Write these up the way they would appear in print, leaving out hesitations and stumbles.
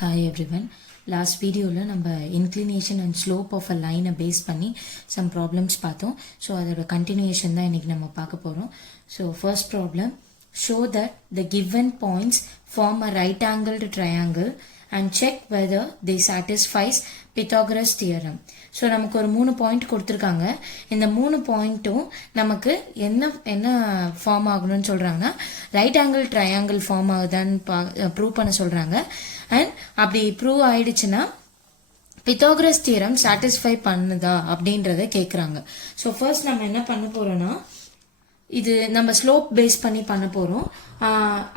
Hi everyone. Last video la நம்ம inclination and slope of a line base பண்ணி some problems பார்த்தோம். So அதோட continuation தான் இன்னைக்கு நம்ம பார்க்க போறோம். So first problem, show that the given points form a right angled triangle and check whether they satisfies Pythagoras theorem. So நமக்கு ஒரு 3 பாயிண்ட் கொடுத்துருக்காங்க. இந்த 3 பாயிண்ட்டும் நமக்கு என்ன ஃபார்ம் ஆகணும்னு சொல்கிறாங்கன்னா ரைட் ஆங்கிள் ட்ரையாங்கிள் ஃபார்ம் ஆகுதான்னு ப்ரூவ் பண்ண சொல்கிறாங்க. அண்ட் அப்படி ப்ரூவ் ஆயிடுச்சுன்னா பித்தாகரஸ் தியரம் சாட்டிஸ்ஃபை பண்ணுதா அப்படின்றத கேட்குறாங்க. ஸோ ஃபர்ஸ்ட் நம்ம என்ன பண்ண போகிறோன்னா, இது நம்ம ஸ்லோப் பேஸ் பண்ணி பண்ண போகிறோம்.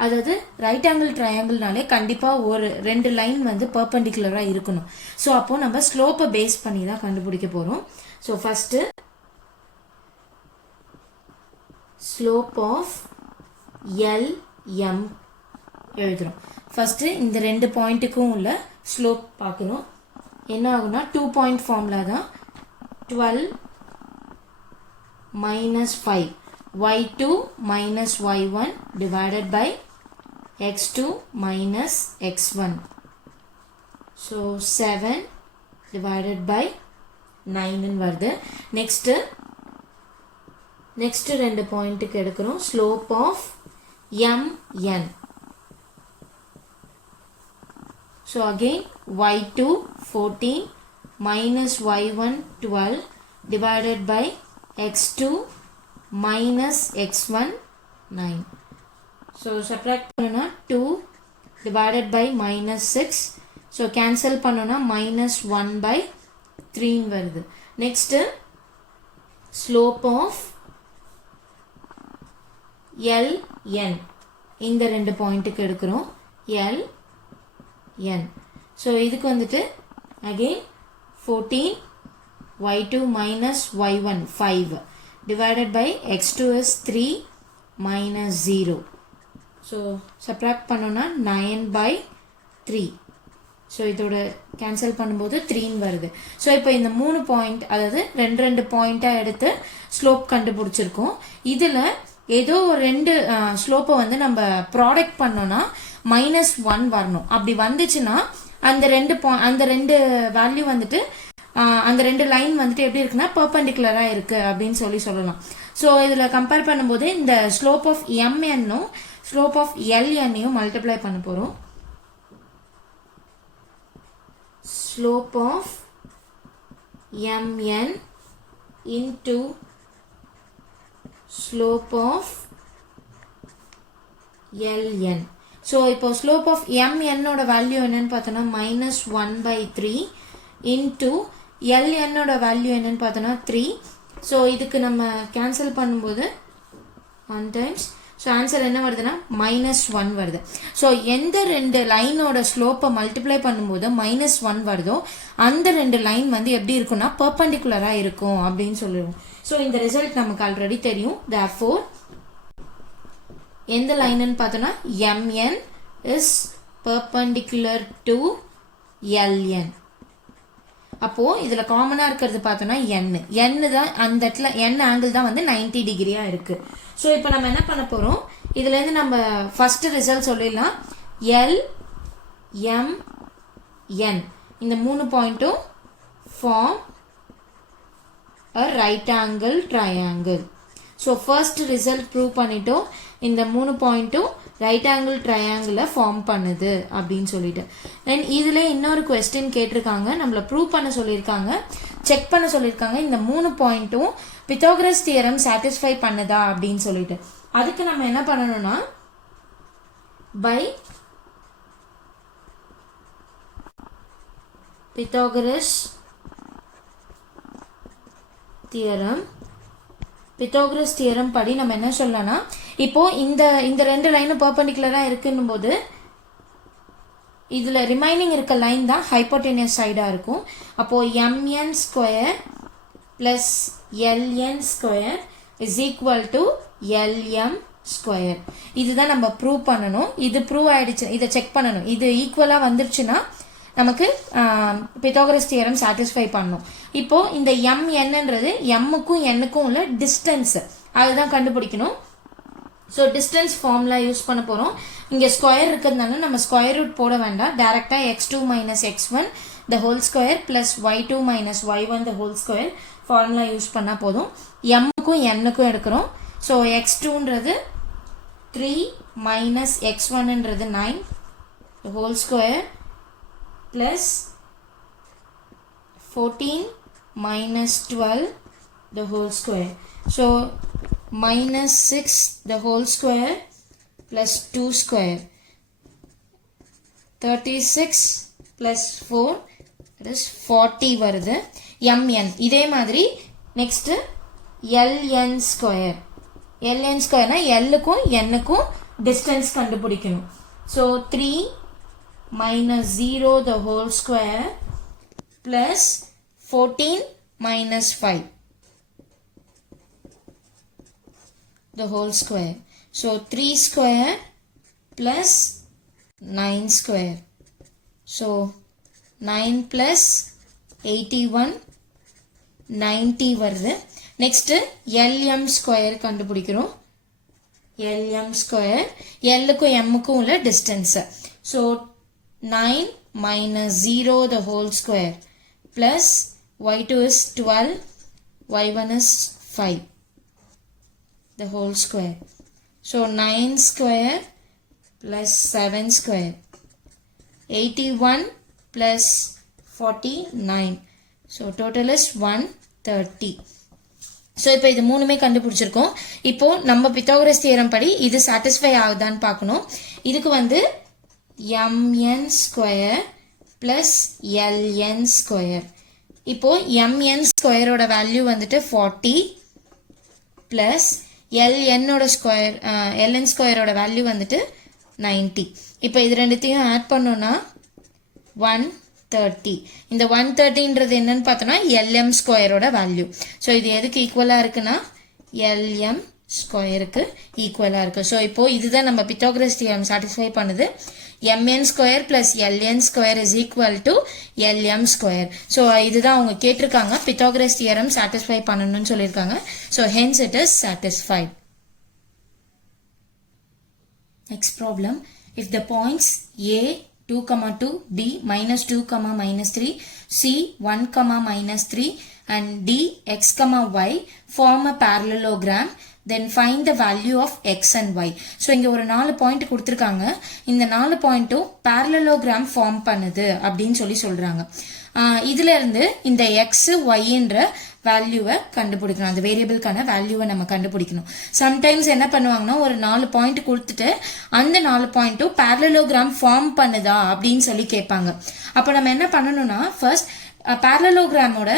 அதாவது ரைட் ஆங்கிள் ட்ரையாங்கிள்னாலே கண்டிப்பாக ஒரு 2 லைன் வந்து பர்பெண்டிகுலராக இருக்கணும். ஸோ அப்போது நம்ம ஸ்லோப்பை பேஸ் பண்ணி தான் கண்டுபிடிக்க போகிறோம். So first slope of LM எழுதுகிறோம். ஃபஸ்ட்டு இந்த 2 பாயிண்ட்டுக்கும் உள்ள ஸ்லோப் பார்க்கணும். என்ன ஆகுனா 2 பாயிண்ட் ஃபார்முலா தான். 12 minus 5 y2 minus y1 divided by x2 minus x1. So 7 divided by 9 ன்னு வருது. நெக்ஸ்ட் 2 பாயிண்ட்டுக்கு எடுக்கிறோம். Slope of MN. So again y2 14 minus y1 12 divided by x2 minus x1 9. So subtract பண்ணனா 2 divided by minus 6. So cancel பண்ணனா minus 1 by 3 வருது. Next slope of LN. இந்த 2 பாயிண்ட்டுக்கு எடுக்கிறோம். LN. So இதுக்கு வந்துட்டு again 14 y2 minus y1 5 divided by x2 is 3 minus 0. So subtract பண்ணோம்னா 9 by 3. So இதோட கேன்சல் பண்ணும்போது 3 வருது. ஸோ இப்போ இந்த 3 பாயிண்ட், அதாவது 2 பாயிண்ட்டாக எடுத்து ஸ்லோப் கண்டுபிடிச்சிருக்கோம். இதில் ஏதோ ஒரு 2 ஸ்லோப்பை வந்து நம்ம ப்ராடக்ட் பண்ணோன்னா -1 வரணும். அப்படி வந்துச்சுன்னா அந்த 2 வேல்யூ வந்துட்டு அந்த 2 லைன் வந்துட்டு எப்படி இருக்குன்னா பர்பெண்டிகுலராக இருக்குது அப்படின்னு சொல்லலாம். ஸோ இதில் கம்பேர் பண்ணும்போது இந்த ஸ்லோப் ஆஃப் MNனும் ஸ்லோப் ஆஃப் LNனையும் மல்டிப்ளை பண்ண போகிறோம். Slope of MN into slope of LN. So இப்போ ஸ்லோப் ஆஃப் MNனோட வேல்யூ என்னன்னு பார்த்தோன்னா -1 by 3 இன்டு LNனோட வேல்யூ என்னன்னு பார்த்தோன்னா 3. ஸோ இதுக்கு நம்ம கேன்சல் பண்ணும்போது 1 டைம்ஸ். ஸோ ஆன்சர் என்ன வருதுன்னா -1 வருது. ஸோ எந்த 2 லைனோட ஸ்லோப்பை மல்டிப்ளை பண்ணும்போது -1 வருதோ அந்த 2 லைன் வந்து எப்படி இருக்குன்னா பர்பெண்டிகுலராக இருக்கும் அப்படின்னு சொல்லுவோம். ஸோ இந்த ரிசல்ட் நமக்கு ஆல்ரெடி தெரியும். therefore எந்த லைன்னு பார்த்தோன்னா MN is perpendicular to LN. அப்போது இதில் காமனாக இருக்கிறது பார்த்தோன்னா N தான், அந்த இடத்துல N ஆங்கிள் தான் வந்து 90 டிகிரியாக இருக்குது. ஸோ இப்போ நம்ம என்ன பண்ண போகிறோம், இதுலேருந்து நம்ம ஃபஸ்ட்டு ரிசல்ட் சொல்லிடலாம். LMN இந்த 3 பாயிண்ட்டும் form a right angle triangle. So first result prove பண்ணிட்டோம். இந்த 3 பாயிண்ட்டும் ரைட் ஆங்கிள் ட்ரையாங்கிளை ஃபார்ம் பண்ணுது அப்படின்னு சொல்லிட்டு. அண்ட் இதில் இன்னொரு கொஸ்டின் கேட்டிருக்காங்க, நம்மளை ப்ரூவ் பண்ண சொல்லியிருக்காங்க, செக் பண்ண சொல்லியிருக்காங்க இந்த 3 பாயிண்ட்டும் பித்தாகரஸ் தியரம் சாட்டிஸ்ஃபை பண்ணுதா அப்படின்னு சொல்லிட்டு. அதுக்கு நம்ம என்ன பண்ணணும்னா பை பித்தாகரஸ் தியரம் படி நம்ம என்ன சொல்லலாம்னா, இப்போ இந்த 2 லைனும் பர்பெண்டிகுலராக இருக்குன்னும் போது இதில் ரிமைனிங் இருக்க லைன் தான் ஹைப்போடெனியஸ் சைடாக இருக்கும். அப்போது MN square plus LN square is equal to LM square. இதுதான் நம்ம ப்ரூவ் பண்ணணும். இது ப்ரூவ் ஆகிடுச்சு, இதை செக் பண்ணணும். இது ஈக்குவலாக வந்துருச்சுன்னா நமக்கு பித்தாகரஸ் தியரம் சாட்டிஸ்ஃபை பண்ணும். இப்போது இந்த MNன்றது Mக்கும் Nக்கும் உள்ள டிஸ்டன்ஸ், அதுதான் கண்டுபிடிக்கணும். ஸோ டிஸ்டன்ஸ் ஃபார்முலா யூஸ் பண்ண போகிறோம். இங்கே ஸ்கொயர் இருக்கிறதுனால நம்ம ஸ்கொயர் ரூட் போட வேண்டாம். டேரெக்டாக x2 minus x1 the whole square plus y2 minus y1 the whole square formula use பண்ணால் போதும். எம்முக்கும் என்னுக்கும் எடுக்கிறோம். ஸோ x2ன்றது 3 மைனஸ் x1ன்றது 9 the whole square plus 14 minus 12 the whole square. So minus 6 the whole square plus 2 square. 36 plus 4 that is 40 வருது. mn இதே மாதிரி next ln square. ln square னா Lக்கும் Nக்கும் distance கண்டுபிடிக்கணும். So 3 minus 0 the whole square plus 14 minus 5 the whole square. So 3 square plus 9 square. So 9 plus 81 90 வருது. Next LM square கண்டுபிடிக்கிறோம். LM square Lக்கும் Mக்கும் உள்ள distance. So 9 minus 0 the whole square plus y2 is 12, y1 is 5 the whole square. So 9 square plus 7 square 81 plus 49. So total is 130. So இப்போ இது மூணுமே கண்டுபிடிச்சிருக்கோம். இப்போ நம்ம Pythagoras theorem படி இது சாட்டிஸ்ஃபை ஆகுதான்னு பார்க்கணும். இதுக்கு வந்து mn square plus ln square. இப்போ mn ஸ்கொயரோட வேல்யூ வந்துட்டு 40 பிளஸ் lnோட ஸ்கொயர் ln ஸ்கொயரோட வேல்யூ வந்துட்டு 90. இப்போ இது ரெண்டுத்தையும் ஆட் பண்ணோம்னா 130. இந்த 130ன்றது என்னன்னு பார்த்தோம்னா lm ஸ்கொயரோட வேல்யூ. ஸோ இது எதுக்கு ஈக்குவலாக இருக்குன்னா lm ஸ்கொயருக்கு ஈக்குவலாக இருக்கு. ஸோ இப்போ இதுதான் நம்ம பித்தாகரஸ் தியரம் சாட்டிஸ்ஃபை பண்ணுது. mn square plus ln square is equal to lm square. So இதுதான் அவங்க கேட்டிருக்காங்க. பித்தாகரஸ் தியரம் சாட்டிஸ்ஃபை பண்ணணும்னு சொல்லியிருக்காங்க. So hence it is satisfied. Next problem. If the points A 2, 2, B -2, -3, C 1, -3 and D x, y form a parallelogram. Then find the value of x and y. So இங்கே ஒரு 4 point கொடுத்துருக்காங்க. இந்த 4 பாயிண்ட்டும் parallelogram form பண்ணுது அப்படின்னு சொல்கிறாங்க. இதுல இருந்து இந்த எக்ஸ் ஒய்ன்ற வேல்யூவை கண்டுபிடிக்கணும். அந்த வேரியபிள்கான வேல்யூவை நம்ம கண்டுபிடிக்கணும். சம்டைம்ஸ் என்ன பண்ணுவாங்கன்னா ஒரு 4 பாயிண்ட் கொடுத்துட்டு அந்த 4 பாயிண்ட்டும் parallelogram ஃபார்ம் பண்ணுதா அப்படின்னு சொல்லி கேட்பாங்க. அப்போ நம்ம என்ன பண்ணணும்னா ஃபர்ஸ்ட் parallelogramோட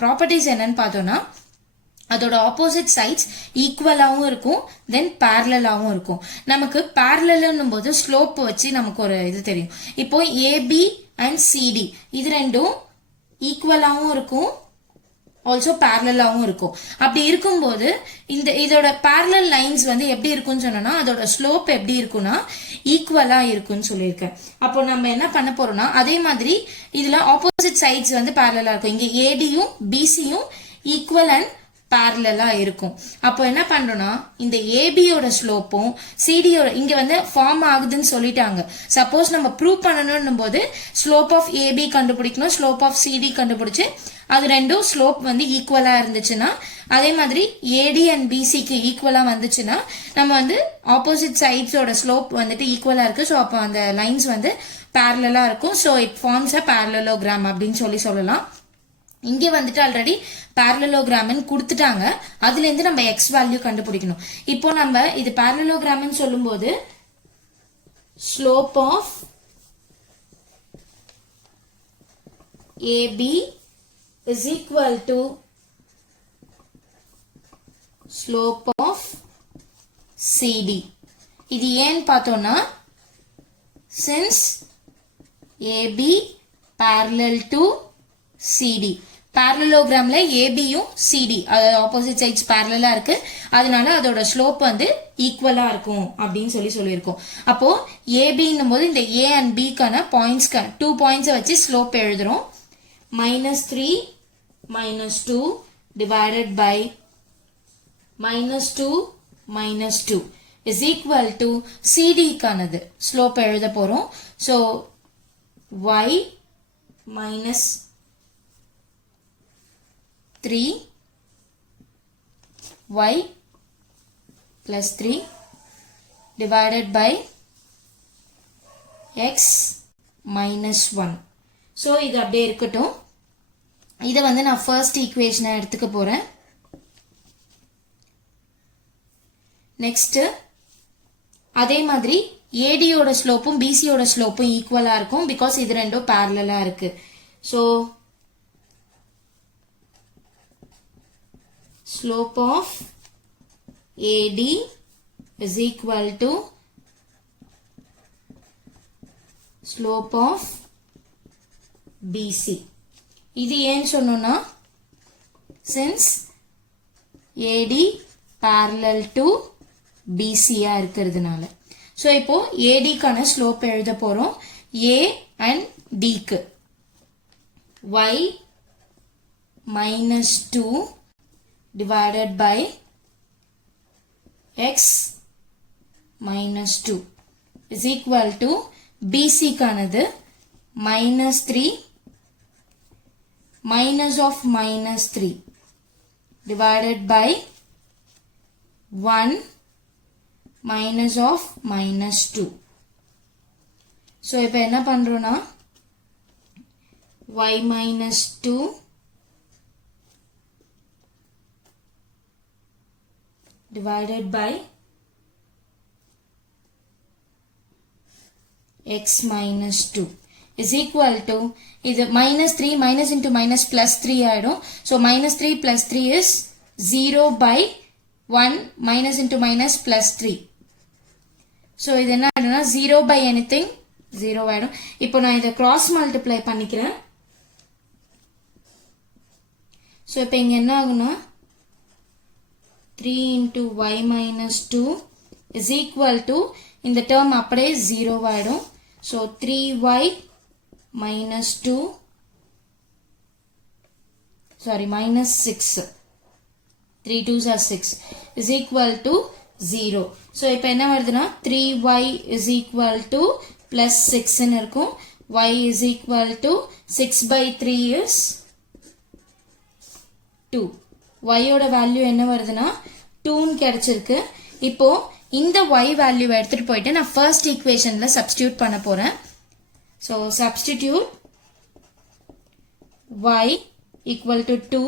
ப்ராப்பர்ட்டிஸ் என்னன்னு பார்த்தோம்னா அதோட ஆப்போசிட் சைட்ஸ் ஈக்குவலாகவும் இருக்கும், தென் பேரலாகவும் இருக்கும். நமக்கு பேரலன்னும் போது ஸ்லோப் வச்சு நமக்கு ஒரு இது தெரியும். இப்போ ஏபி அண்ட் சிடி இது ரெண்டும் ஈக்குவலாகவும் இருக்கும், ஆல்சோ பேரலாகவும் இருக்கும். அப்படி இருக்கும்போது இதோட பேரலல் லைன்ஸ் வந்து எப்படி இருக்கும்னு சொன்னோம்னா அதோட ஸ்லோப் எப்படி இருக்கும்னா ஈக்குவலா இருக்கும்னு சொல்லியிருக்கேன். அப்போ நம்ம என்ன பண்ண போறோம்னா அதே மாதிரி இதுல ஆப்போசிட் சைட்ஸ் வந்து பேரலா இருக்கும். இங்க ஏடியும் பிசியும் ஈக்குவல் அண்ட் பேரலா இருக்கும். அப்போ என்ன பண்றோம்னா இந்த ஏபியோட ஸ்லோப்பும் சிடியோட இங்க வந்து ஃபார்ம் ஆகுதுன்னு சொல்லிட்டாங்க. சப்போஸ் நம்ம ப்ரூவ் பண்ணணும் போது ஸ்லோப் ஆஃப் ஏபி கண்டுபிடிக்கணும், ஸ்லோப் ஆஃப் சிடி கண்டுபிடிச்சு அது ரெண்டும் ஸ்லோப் வந்து ஈக்குவலா இருந்துச்சுன்னா, அதே மாதிரி ஏடி அண்ட் பிசிக்கு ஈக்குவலா வந்துச்சுன்னா நம்ம வந்து ஆப்போசிட் சைட்ஸோட ஸ்லோப் வந்துட்டு ஈக்குவலா இருக்கு. ஸோ அப்போ அந்த லைன்ஸ் வந்து பேரலா இருக்கும். So it forms a parallelogram அப்படின்னு சொல்லலாம். இங்கே வந்துட்டு ஆல்ரெடி parallelogram கொடுத்துட்டாங்க. அதுல இருந்து நம்ம எக்ஸ் வேல்யூ கண்டுபிடிக்கணும். இப்போ நம்ம இது parallelogram சொல்லும் போது slope of AB is equal to slope of CD. இது ஏன் பார்த்தோம்னா since AB parallel to CD, parallelogramல ஏபியும் சிடி ஆப்போசிட் சைட்ஸ் பேரலா இருக்கு, அதனால அதோட ஸ்லோப் வந்து ஈக்குவலா இருக்கும் அப்படின்னு சொல்லியிருக்கோம். அப்போ ஏபின்னும் போது இந்த ஏ அண்ட் பிக்கான பாயிண்ட்ஸ் 2 பாயிண்ட்ஸை வச்சு ஸ்லோப் எழுதுறோம். -3 -2 divided by -2 -2. is equal to CD கானது slope எழுத போறோம். So y minus 3 y plus 3 divided by x minus 1. So இது அப்படியே இருக்கட்டும். இதை வந்து நான் first equation எடுத்துக்க போறேன். Next அதே மாதிரி AD ஓட ஸ்லோப்பும் BC ஓட ஸ்லோப்பும் ஈக்குவலா இருக்கும் because இது ரெண்டும் parallel இருக்கு. So slope of AD is equal to slope of BC. இது ஏன் சொன்னோம்னா since AD parallel to BC இருக்கிறதுனால. So இப்போ AD கான ஸ்லோப் எழுத போறோம். A and D க்கு y minus 2 divided by x minus 2 is equal to BC கானது minus 3 minus of minus 3 divided by 1 minus of minus 2. So இப்போ என்ன பண்றோம்னா y minus 2 divided by x minus 2 is equal to இது minus 3 minus into minus plus 3 ஆயிடும். So minus 3 plus 3 is 0 by 1 minus into minus plus 3. So இது என்ன ஆயிடும்னா 0 by anything 0 ஆயிடும். இப்போ நான் இதை cross multiply பண்ணிக்கிறேன். So இப்போ இங்க என்ன ஆகும்னா 3 into y minus 2 is equal to இந்த term அப்படியே 0 ஆயிடும். So 3y minus 2 sorry minus 6 3 2s are 6 is equal to 0. So இப்போ என்ன வருதுன்னா 3y is equal to plus 6 ன்னு இருக்கும். y is equal to 6 by 3 is 2. y ஓட வேல்யூ என்ன வருதுன்னா 2 ன்னு கிடைச்சிருக்கு. இப்போ இந்த y வேல்யூ எடுத்துட்டு போயிட்டு நான் ஃபர்ஸ்ட் ஈக்குவேஷன்ல சப்ஸ்டிட்யூட் பண்ண போறேன். So substitute y equal to 2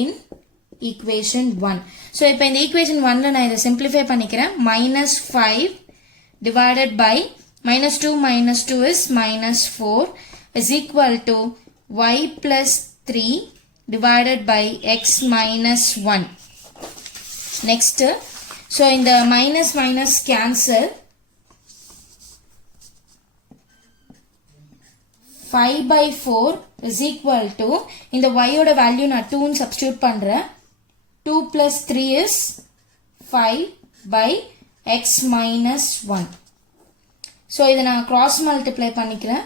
in equation 1. So இப்போ இந்த equation 1ல நான் இதை simplify பண்ணிக்கிறேன். minus 5 divided by minus 2 is minus 4 is equal to y plus 3 divided by x minus 1. Next, so in the minus minus cancel 5 by 4 is equal to in the y oda value na 2 ன்னு substitute பண்றேன். 2 plus 3 is 5 by x minus 1. So இதை நான் cross multiply பண்ணிக்கிறேன்.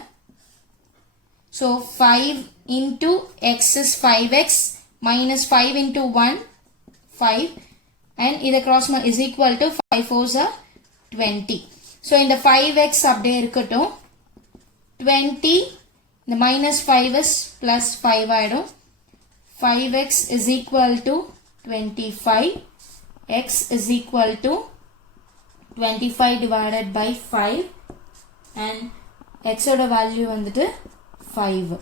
So 5 into x is 5x minus 5 into 1 5 and இதை cross is equal to 5 4s are 20. So இந்த 5x அப்படியே இருக்கட்டும். 20 the minus 5 is plus 5 ஆயிடும். 5x is equal to 25. X is equal to 25 divided by 5 and x oda value வந்துட்டு 5.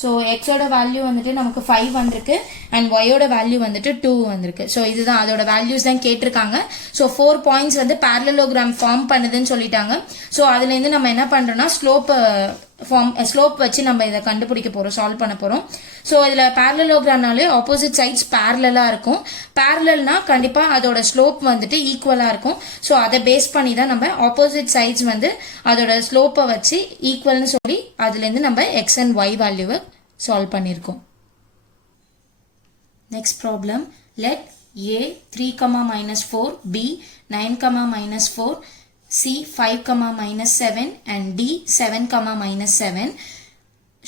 So x oda value வந்துட்டு நமக்கு 5 வந்திருக்கு and y oda value வந்துட்டு 2 வந்திருக்கு. So இதுதான் அதோட values தான் கேட்டிருக்காங்க. So 4 points வந்து parallelogram form பண்ணுதுன்னு சொல்லிட்டாங்க. So அதுல இருந்து நம்ம என்ன பண்றோம்னா ஸ்லோப் வச்சு நம்ம இதை கண்டுபிடிக்க போறோம், சால்வ் பண்ண போறோம். ஸோ இதுல parallelogramனாலே ஆப்போசிட் சைட்ஸ் பேரலா இருக்கும். பேரலல்னா கண்டிப்பா அதோட ஸ்லோப் வந்துட்டு ஈக்குவலா இருக்கும். ஸோ அதை பேஸ் பண்ணி தான் நம்ம ஆப்போசிட் சைட்ஸ் வந்து அதோட ஸ்லோப்பை வச்சு ஈக்குவல்னு சொல்லி அதுல இருந்து நம்ம எக்ஸ் அண்ட் ஒய் வேல்யூவை சால்வ் பண்ணியிருக்கோம். Next problem, let A 3, minus 4, B 9, minus 4, C 5, minus 7 and D 7, minus 7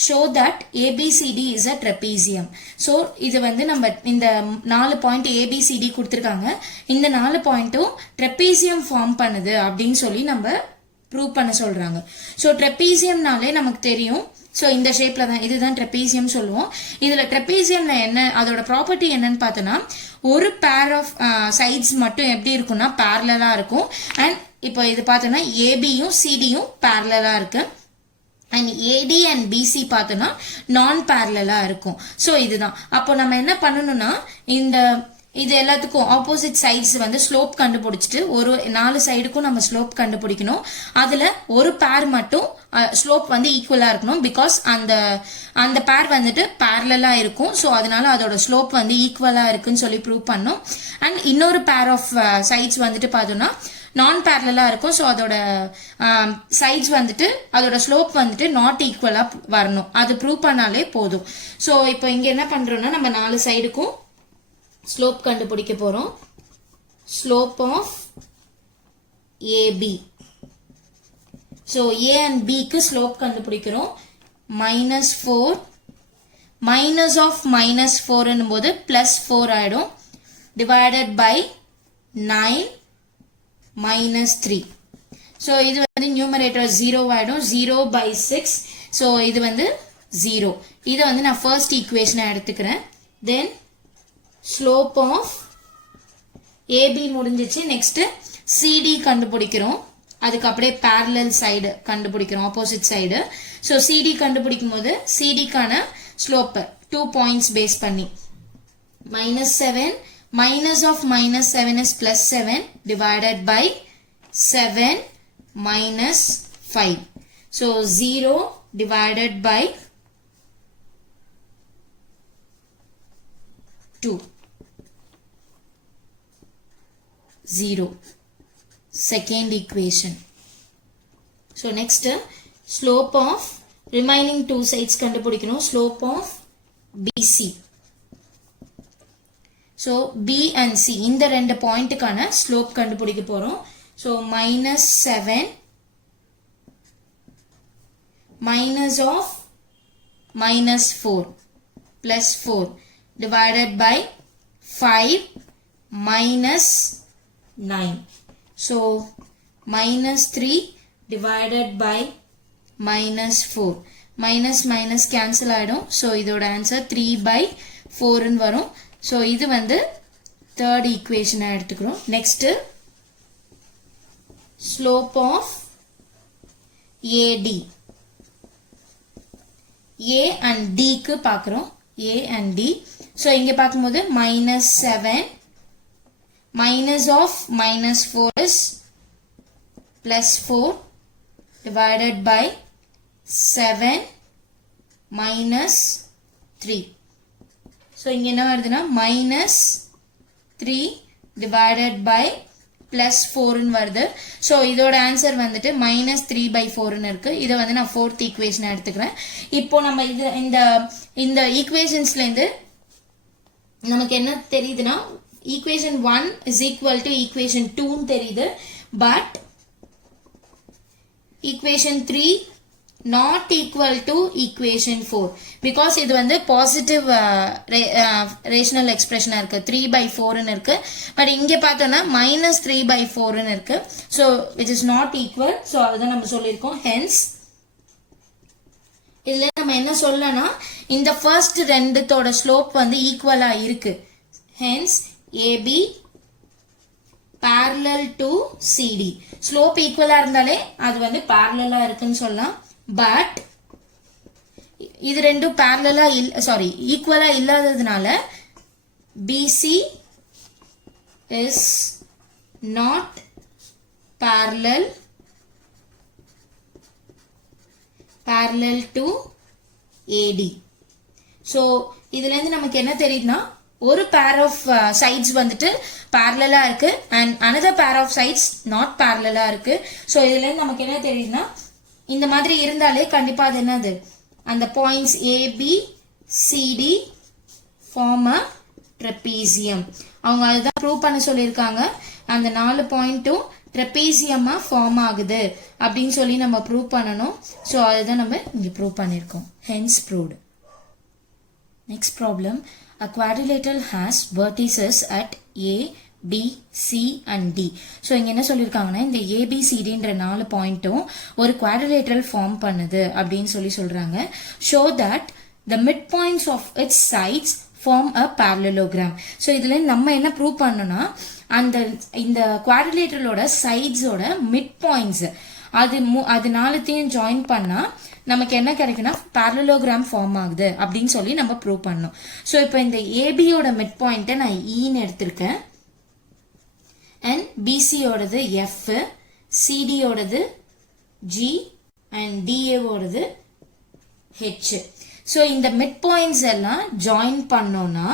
show that ABCD is a trapezium. So இது வந்து நம்ம இந்த 4 பாயிண்ட் ABCD கொடுத்திருக்காங்க. இந்த 4 பாயிண்ட்டும் trapezium ஃபார்ம் பண்ணுது அப்படின்னு சொல்லி நம்ம ப்ரூவ் பண்ண சொல்றாங்க. ஸோ ட்ரெபீசியம்னாலே நமக்கு தெரியும். ஸோ இந்த ஷேப்ல தான் இதுதான் ட்ரெபீசியம் சொல்லுவோம். இதுல ட்ரெபீசியம்ல என்ன அதோட ப்ராப்பர்ட்டி என்னன்னு பார்த்தோன்னா ஒரு பேர் ஆஃப் சைட்ஸ் மட்டும் எப்படி இருக்கும்னா பேரலா இருக்கும். அண்ட் இப்போ இது பார்த்தோன்னா ஏபியும் சிடியும் பேரலா இருக்கு. அண்ட் ஏடி அண்ட் பிசி பார்த்தோன்னா நான் பேரலா இருக்கும். ஸோ இதுதான் அப்போ நம்ம என்ன பண்ணணும்னா இது எல்லாத்துக்கும் ஆப்போசிட் சைட்ஸ் வந்து ஸ்லோப் கண்டுபிடிச்சிட்டு ஒரு 4 சைடுக்கும் நம்ம ஸ்லோப் கண்டுபிடிக்கணும். அதுல ஒரு பேர் மட்டும் ஸ்லோப் வந்து ஈக்குவலா இருக்கணும். பிகாஸ் அந்த பேர் வந்துட்டு பேரலா இருக்கும். ஸோ அதனால அதோட ஸ்லோப் வந்து ஈக்குவலா இருக்குன்னு சொல்லி ப்ரூவ் பண்ணோம். அண்ட் இன்னொரு பேர் ஆஃப் சைட்ஸ் வந்துட்டு பார்த்தோம்னா நான் பேரலா இருக்கும். ஸோ அதோட சைட்ஸ் வந்துட்டு அதோட ஸ்லோப் வந்துட்டு நாட் ஈக்குவலா வரணும். அது ப்ரூவ் பண்ணாலே போதும். ஸோ இப்போ இங்க என்ன பண்றோம்னா நம்ம 4 சைடுக்கும் ஸ்லோப் கண்டுபிடிக்க போறோம். Slope of AB. So A and பிக்கு ஸ்லோப் கண்டுபிடிக்கிறோம். -4 மைனஸ் ஆஃப் -4 போது +4 ஆயிடும். Divided by 9 -3. ஸோ இது வந்து நியூமரேட்டர் 0 ஆயிடும். 0/6. ஸோ இது வந்து 0. இதை வந்து நான் ஃபர்ஸ்ட் ஈக்குவேஷனை எடுத்துக்கிறேன். தென் ஸ்லோப் ஆஃப் ஏபி முடிஞ்சிச்சு. நெக்ஸ்ட் சிடி கண்டுபிடிக்கிறோம். அதுக்கு அப்படியே பேரலல் சைடு கண்டுபிடிக்கிறோம், ஆப்போசிட் சைடு. ஸோ சிடி கண்டுபிடிக்கும் போது சிடிக்கான ஸ்லோப் 2 பாயிண்ட்ஸ் பேஸ் பண்ணி -7 minus of -7 is +7 divided by 7 minus 5. So 0 divided by 2. 0. Second equation. So next slope of remaining 2 sides கண்டுபிடிக்கணும். slope of BC. So B and C இந்த ரெண்டு பாயிண்ட்டுக்கான slope கண்டுபிடிக்க போறோம். So -7 minus of -4 +4 divided by 5 minus 9. So -3 divided by -4. minus cancel ஆயிடும். So இதோட answer 3/4 வரும். So இது வந்து தேர்ட் ஈக்குவேஷனை எடுத்துக்கிறோம். Next slope of AD. A and டிக்கு பார்க்குறோம். A and D. ஸோ இங்கே பார்க்கும்போது -7 minus of -4 is +4 divided by 7 minus 3. So இங்க என்ன வருதுன்னா -3 divided by +4 வருது. ஸோ இதோட ஆன்சர் வந்துட்டு -3/4 இருக்கு. இதை வந்து நான் ஃபோர்த் ஈக்குவேஷன் எடுத்துக்கிறேன். இப்போ நம்ம இந்த ஈக்குவேஷன்ஸ்ல இருந்து நமக்கு என்ன தெரியுதுன்னா equation 1 is equal to equation 2 தெரியுது. But equation 3 not equal to equation 4 because இது வந்து positive rational expression இருக்கு. 3/4 இருக்கு. பட் இங்க பார்த்தோம்னா -3/4 இருக்கு. so which is not equal. so அதுதான் நம்ம சொல்லியிருக்கோம். hence இதுல நம்ம என்ன சொல்லனா இந்த ஃபர்ஸ்ட் ரெண்டுத்தோட ஸ்லோப் வந்து ஈக்குவலா இருக்கு. hence AB parallel to CD. Slope ஈக்குவலா இருந்தாலே அது வந்து parallel இருக்குன்னு சொல்லலாம். பட் இது ரெண்டும் parallel ஈக்குவலா இல்லாததுனால BC is not parallel to AD. so இதுல இருந்து நமக்கு என்ன தெரியுதுன்னா ஒரு pair of sides வந்துட்டு parallel இருக்கு and another pair of sides not parallel இருக்கு. so இதுல இருந்து நமக்கு என்ன தெரியுதுன்னா இந்த மாதிரி இருந்தாலே கண்டிப்பா அது என்னது அந்த points AB CD form a trapezium. அவங்க அதுதான் ப்ரூவ் பண்ண சொல்லியிருக்காங்க. அந்த 4 பாயிண்ட்டும் ட்ரெபீசியமா ஃபார்ம் ஆகுது அப்படின்னு சொல்லி நம்ம ப்ரூவ் பண்ணணும். ஸோ அதுதான் நம்ம இங்கே ப்ரூவ் பண்ணியிருக்கோம். Hence proved. Next problem. A quadrilateral has vertices at A, B, C and D. So இங்கே என்ன சொல்லியிருக்காங்கன்னா இந்த ABCDன்ற 4 பாயிண்ட்டும் ஒரு quadrilateral ஃபார்ம் பண்ணுது அப்படின்னு சொல்லி சொல்றாங்க. Show that the midpoints of its sides form a parallelogram. So இதுல நம்ம என்ன ப்ரூவ் பண்ணோம்னா இந்த குவாட்ரிலேட்டரலோட சைட்ஸோட மிட் பாயிண்ட்ஸ் அது நாலுத்தையும் ஜாயின் பண்ணா நமக்கு என்ன கிடைக்கும்னா parallelogram ஃபார்ம் ஆகுது அப்படின்னு சொல்லி நம்ம ப்ரூவ் பண்ணோம். ஸோ இப்போ இந்த ஏபியோட மிட் பாயிண்ட்டை நான் ஈன்னு எடுத்திருக்கேன். அண்ட் பிசியோடது எஃப், சிடியோடது ஜி அண்ட் டிஏவோடது ஹெச். ஸோ இந்த மிட் பாயிண்ட்ஸ் எல்லாம் ஜாயின் பண்ணோம்னா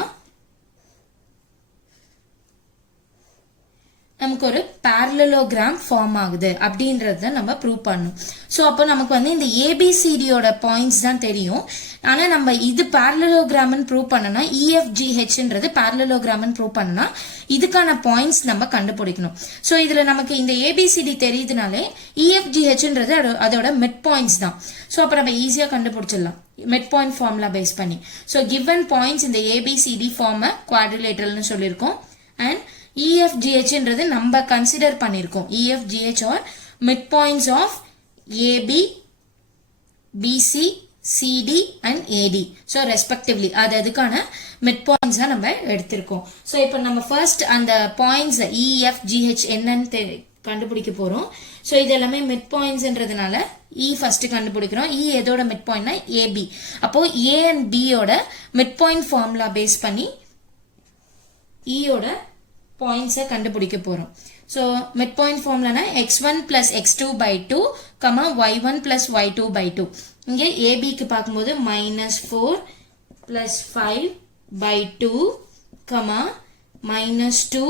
நமக்கு ஒரு parallelogram ஃபார்ம் ஆகுது அப்படின்றத நம்ம ப்ரூவ் பண்ணணும். ஸோ அப்போ நமக்கு வந்து இந்த ஏபிசிடியோட பாயிண்ட்ஸ் தான் தெரியும். ஆனால் நம்ம இது parallelogramன்னு ப்ரூவ் பண்ணனா இஎஃப்ஜிஹெச்ன்றது parallelogramன்னு ப்ரூவ் பண்ணனா இதுக்கான பாயிண்ட்ஸ் நம்ம கண்டுபிடிக்கணும். ஸோ இதில் நமக்கு இந்த ஏபிசிடி தெரியுதுனாலே இஎஃப்ஜிஹெச்ன்றது அதோட மிட் பாயிண்ட்ஸ் தான். ஸோ அப்போ நம்ம ஈஸியாக கண்டுபிடிச்சிடலாம் மிட் பாயிண்ட் ஃபார்முலா பேஸ் பண்ணி. ஸோ கிவன் பாயிண்ட்ஸ் இந்த ஏபிசிடி ஃபார்ம் குவாட்ரிலேட்டரல்னு சொல்லியிருக்கோம். அண்ட் EFGHன்றது நம்ம கன்சிடர் பண்ணியிருக்கோம். EFGH are mid points of AB, BC, CD and AD. So respectively அதுக்கான மிட் பாயிண்ட்ஸாக நம்ம எடுத்திருக்கோம். ஸோ இப்போ நம்ம ஃபர்ஸ்ட் அந்த பாயிண்ட்ஸ் EFGH என்னன்னு கண்டுபிடிக்க போகிறோம். ஸோ இது எல்லாமே மிட் பாயிண்ட்ஸ்ன்றதுனால ஃபர்ஸ்ட் கண்டுபிடிக்கிறோம். எதோட மிட் பாயிண்ட்னா AB. அப்போ A அண்ட் Bயோட மிட் பாயிண்ட் ஃபார்முலா பேஸ் பண்ணி யோட பாயிண்ட்ஸை கண்டுபிடிக்க போறோம். ஸோ மிட் பாயிண்ட் ஃபார்முலானா x1 plus x2 by 2, y1 plus y2 by 2. இங்கே ஏபிக்கு பார்க்கும்போது -4 plus 5 by 2, -2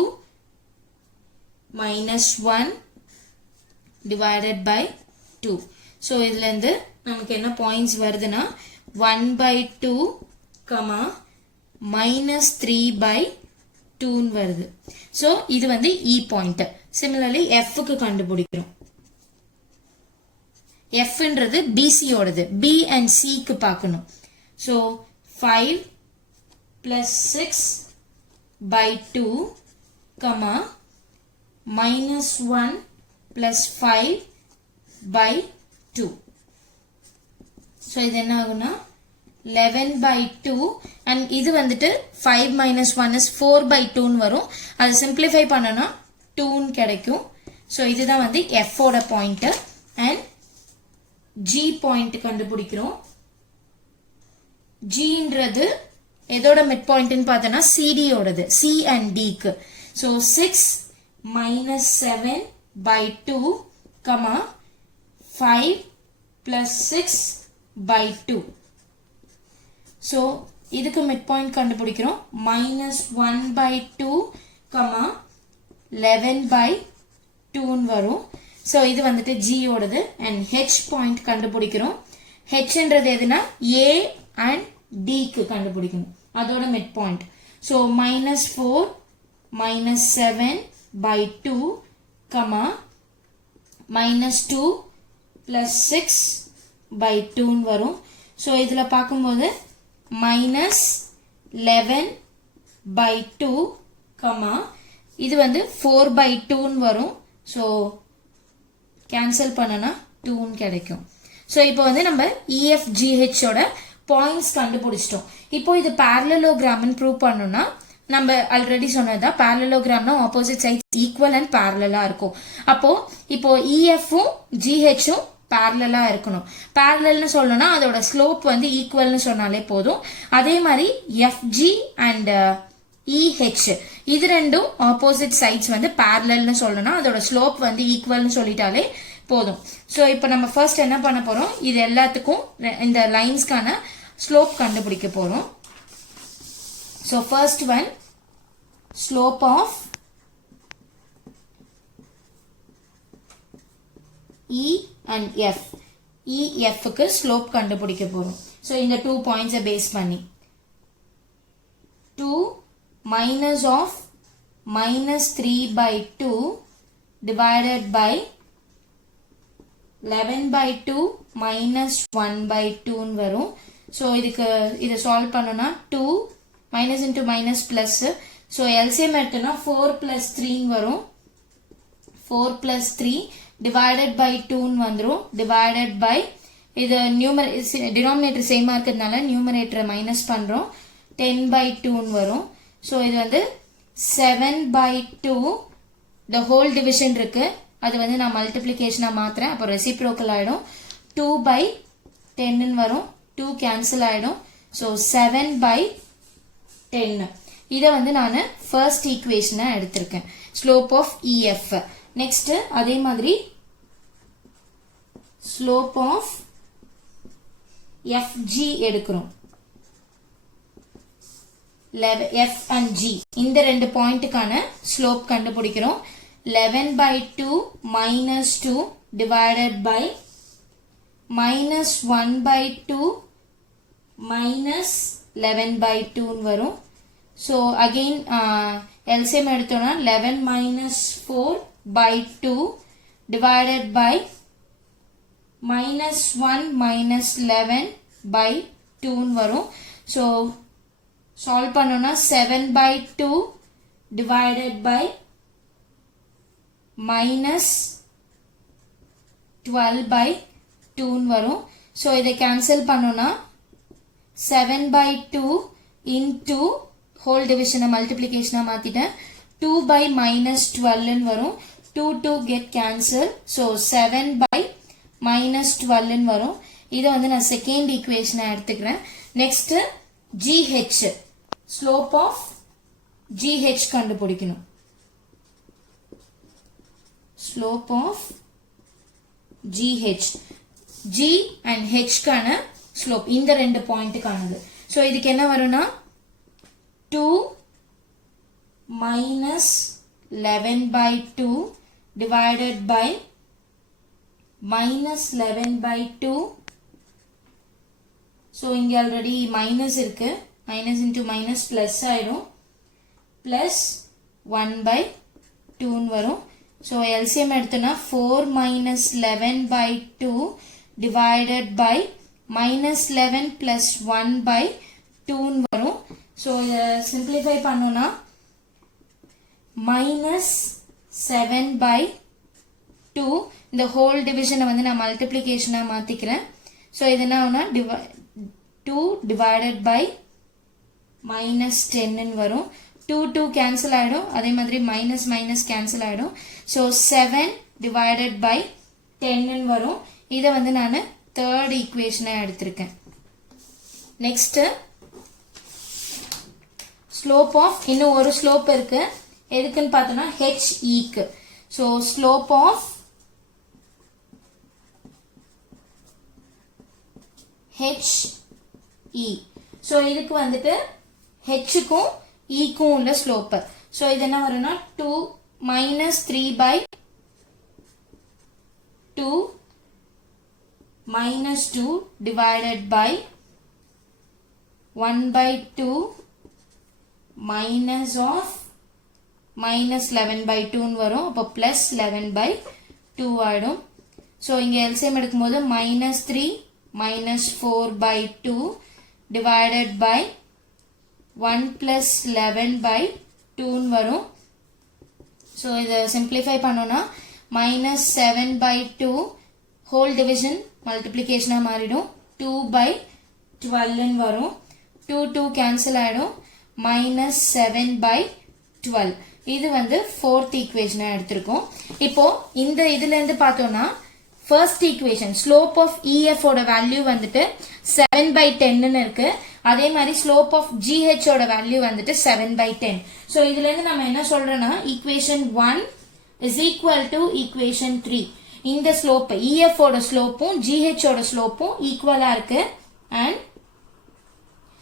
-1 divided by 2. So இதுல இருந்து நமக்கு என்ன பாயிண்ட்ஸ் வருதுன்னா 1 by 2, -3 by 2 வருது. சோ இது வந்து E பாயிண்ட். சிமிலர்லி F க்கு கண்டுபிடிக்கிறோம். F ன்றது BC ஓடது. B and C க்கு பார்க்கணும். So 5 plus 6 by 2, -1 plus 5 by 2. So இது என்ன ஆகும்னா 11 by 2 and இது வந்துட்டு 5 minus 1 is 4 by 2 வரும். அது simplify பண்ணனா 2 கிடைக்கும். so இதுதான் வந்து F ஓட பாயிண்ட். and G பாயிண்ட் கண்டுபிடிக்கிறோம். G ன்றது எதோட மிட் பாயிண்ட்னு பார்த்தனா CD ஓடது. C and D க்கு. so 6 minus 7 by 2, 5 plus 6 by 2. So இதுக்கு மிட் பாயிண்ட் கண்டுபிடிக்கிறோம். -1 by 2, 11 by 2 வரும். so இது வந்துட்டு G ஓடது. and H பாயிண்ட் கண்டுபிடிக்கிறோம். H ன்றது எதுனா A and D க்கு கண்டுபிடிக்கணும். அதோட mid point. so -4 -7 by 2, -2 plus 6 by 2 வரும். so இதுல பார்க்கும்போது -11 by 2, இது வந்து 4 by 2 வரும். so கேன்சல் பண்ணனா 2 கிடைக்கும். so இப்போ வந்து நம்ம EFGH ஓட பாயிண்ட்ஸ் கண்டுபிடிச்சிட்டோம். இப்போ இது parallelogramனு ப்ரூவ் பண்ணனும்னா நம்ம ஆல்ரெடி சொன்னதா parallelogramனா opposite sides equal and parallel இருக்கும். அப்போ இப்போ EFம் GHம் parallel இருக்கணும். parallelனு சொல்லணும்னா அதோட ஸ்லோப் வந்து ஈக்குவல்னு சொன்னாலே போதும். அதே மாதிரி FG and EH இது ரெண்டும் ஆப்போசிட் சைட்ஸ் வந்து parallelனு சொல்லணும்னா அதோட ஸ்லோப் வந்து ஈக்குவல்னு சொல்லிட்டாலே போதும். சோ இப்போ நம்ம ஃபர்ஸ்ட் என்ன பண்ண போறோம், இது எல்லாத்துக்கும் இந்த லைன்ஸ்க்கான ஸ்லோப் கண்டுபிடிக்க போறோம். So first one slope of E and F. EF க்கு ஸ்லோப் கண்டுபிடிக்க போறோம். சோ இந்த 2 பாயிண்ட்ஸை பேஸ் பண்ணி 2 minus of -3 by 2 divided by 11 by 2 minus 1 by 2 வரும். So இதை solve பண்ணனா 2 minus into minus plus. So LCM எடுத்தனா 4 plus 3 வரும். 4 plus 3 divided by 2 வந்துரும். Divided by இது denominator same இருக்கிறதுனால numerator minus பண்றோம். 10 by 2 வரும். So இது வந்து 7 by 2 the whole division இருக்கு. அது வந்து நான் மல்டிப்ளிகேஷனா மாத்துறேன். அப்போ ரெசிப்ரோக்கல் ஆயிடும். 2 by 10 வரும். 2 கேன்சல் ஆயிடும். So 7 by 10. இதை வந்து நான் ஃபர்ஸ்ட் ஈக்குவேஷனா எடுத்திருக்கேன். Slope of EF. நெக்ஸ்ட் அதே மாதிரி ஸ்லோப் ஆஃப் FG எடுக்கிறோம். F and G இந்த ரெண்டு பாயிண்ட்டுக்கான ஸ்லோப் கண்டுபிடிக்கிறோம். 11 by 2 minus 2 divided by minus 1 by 2 minus 11 by 2 வரும். So again LCM எடுத்தோம்னா 11 minus 4 by 2 divided by minus 1 minus 11 by 2 வரும். So solve பண்ணோம்னா 7 by 2 divided by minus 12 by 2 வரும். So இதை cancel பண்ணோம்னா 7 by 2 into whole division multiplication மாத்திட்டேன். 2 by minus 12 வரும். 2 get cancel. So 7 by minus 12 வரும். இதை வந்து நான் செகண்ட் ஈக்குவேஷனை எடுத்துக்கிறேன். Next GH slope of GH கண்டுபிடிக்கணும். Slope of GH G and H கான ஸ்லோப் இந்த ரெண்டு பாயிண்ட்டுக்கானது. ஸோ இதுக்கு என்ன வரும்னா 2 minus 11 by 2 divided by minus 11 by 2. So இங்கே ஆல்ரெடி மைனஸ் இருக்கு. மைனஸ் இன்டூ மைனஸ் பிளஸ் ஆயிடும். பிளஸ் 1 by 2 வரும். ஸோ எல்சிஎம் எடுத்தோன்னா 4 minus 11 by 2 divided by minus 11 plus 1 by 2 வரும். ஸோ இதை சிம்பிளிஃபை பண்ணோன்னா minus 7 by 2 இந்த ஹோல் டிவிஷனை வந்து நான் மல்டிப்ளிகேஷனாக மாற்றிக்கிறேன். ஸோ இது என்ன ஆகுனா 2 divided by minus 10 வரும். 2 கேன்சல் ஆகிடும். அதே மாதிரி மைனஸ் மைனஸ் கேன்சல் ஆகிடும். ஸோ 7 divided by 10 வரும். இதை வந்து நான் தேர்ட் ஈக்குவேஷனாக எடுத்திருக்கேன். நெக்ஸ்ட் ஸ்லோப் ஆஃப் இன்னும் ஒரு ஸ்லோப் இருக்கு. எதுக்குன்னு பார்த்தோம்னா HEக்கு. So slope of HE. So இதுக்கு வந்துட்டு ஹெச்சுக்கும் ஈக்கும் உள்ள ஸ்லோப்பு. ஸோ இது என்ன வரும்னா 2 minus 3 by 2 minus 2 divided by 1 by 2 minus of minus 11 by 2 வரும். அப்போ plus 11 by 2 ஆயிடும். ஸோ இங்கே எல்சிஎம் எடுக்கும்போது minus 3 minus 4 by 2 divided by 1 plus 11 by 2 வரும். ஸோ இதை சிம்பிளிஃபை பண்ணோன்னா minus 7 by 2 whole division மல்டிப்ளிகேஷனாக மாறிடும். 2 by 12 வரும். 2 கேன்சல் ஆகிடும். minus 7 by 12. இது வந்து ஃபோர்த் ஈக்குவேஷனாக எடுத்திருக்கோம். இப்போ இந்த இதுலேருந்து பார்த்தோன்னா first equation slope of EF ஓட வேல்யூ வந்துட்டு 7 by 10 இருக்கு. அதே மாதிரி ஸ்லோப் ஆஃப் GH ஓட வேல்யூ வந்துட்டு 7 by 10. ஸோ இதுல இருந்து நம்ம என்ன சொல்றோம்னா equation 1 is equal to equation 3. இந்த ஸ்லோப் EF ஓட ஸ்லோப்பும் GH ஓட ஸ்லோப்பும் ஈக்குவலா இருக்கு. And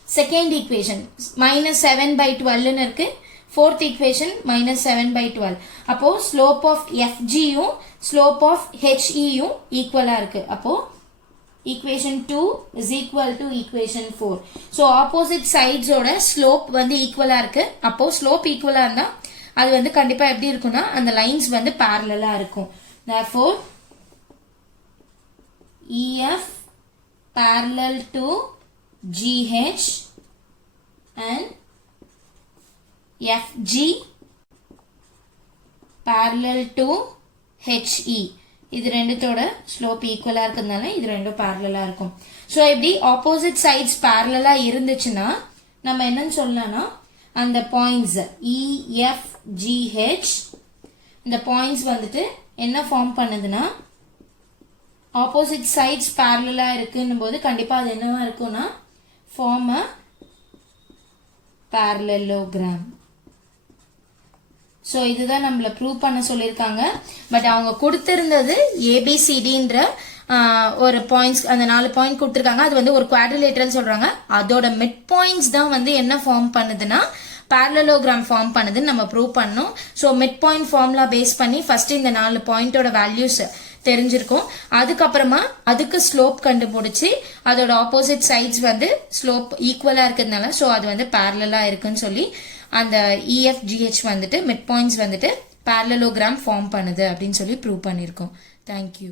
second equation minus 7 by 12 இருக்கு. Fourth equation minus 7 by 12. அப்போ ஸ்லோப் ஆஃப் FGயும் ஸ்லோப் ஆஃப் HEயும் ஈக்குவலா இருக்கு. அப்போ equation 2 is equal to equation 4. So opposite sides ஓட slope வந்து equal இருக்கு. அப்போ slope equal இருந்தா அது வந்து கண்டிப்பா எப்படி இருக்கும்னா அந்த லைன்ஸ் வந்து parallel-ஆ இருக்கும். Therefore EF parallel to GH and FG parallel to HE. இது ரெண்டுத்தோட ஸ்லோப் ஈக்குவலா இருக்கிறதுனால இது ரெண்டும் parallel-ஆ இருக்கும். ஸோ இப்படி ஆப்போசிட் சைட்ஸ் parallel-ஆ இருந்துச்சுன்னா நம்ம என்னன்னு சொல்லலாம்னா அந்த பாயிண்ட்ஸ் EFGH இந்த பாயிண்ட்ஸ் வந்துட்டு என்ன ஃபார்ம் பண்ணுதுன்னா ஆப்போசிட் சைட்ஸ் parallel-ஆ இருக்குன்னும் போது கண்டிப்பா அது என்னவா இருக்கும்னா ஃபார்ம் அ parallelogram. ஸோ இதுதான் நம்மள ப்ரூவ் பண்ண சொல்லியிருக்காங்க. பட் அவங்க கொடுத்திருந்தது ஏபிசிடின்ற ஒரு பாயிண்ட்ஸ், அந்த 4 பாயிண்ட் கொடுத்துருக்காங்க. அது வந்து ஒரு குவாட்ரிலேட்டரல் சொல்றாங்க. அதோட மிட் பாயிண்ட்ஸ் தான் வந்து என்ன ஃபார்ம் பண்ணுதுன்னா parallelogram ஃபார்ம் பண்ணுதுன்னு நம்ம ப்ரூவ் பண்ணோம். So mid point formula base பண்ணி ஃபர்ஸ்ட் இந்த 4 பாயிண்டோட வேல்யூஸ் தெரிஞ்சிருக்கும். அதுக்கப்புறமா அதுக்கு ஸ்லோப் கண்டுபிடிச்சி அதோட ஆப்போசிட் சைட்ஸ் வந்து ஸ்லோப் ஈக்குவலா இருக்கிறதுனால ஸோ அது வந்து parallel-ஆ இருக்குன்னு சொல்லி அந்த EFGH வந்துட்டு மிட் பாயிண்ட்ஸ் வந்துட்டு parallelogram ஃபார்ம் பண்ணுது அப்படின்னு சொல்லி ப்ரூவ் பண்ணியிருக்கோம். தேங்க்யூ.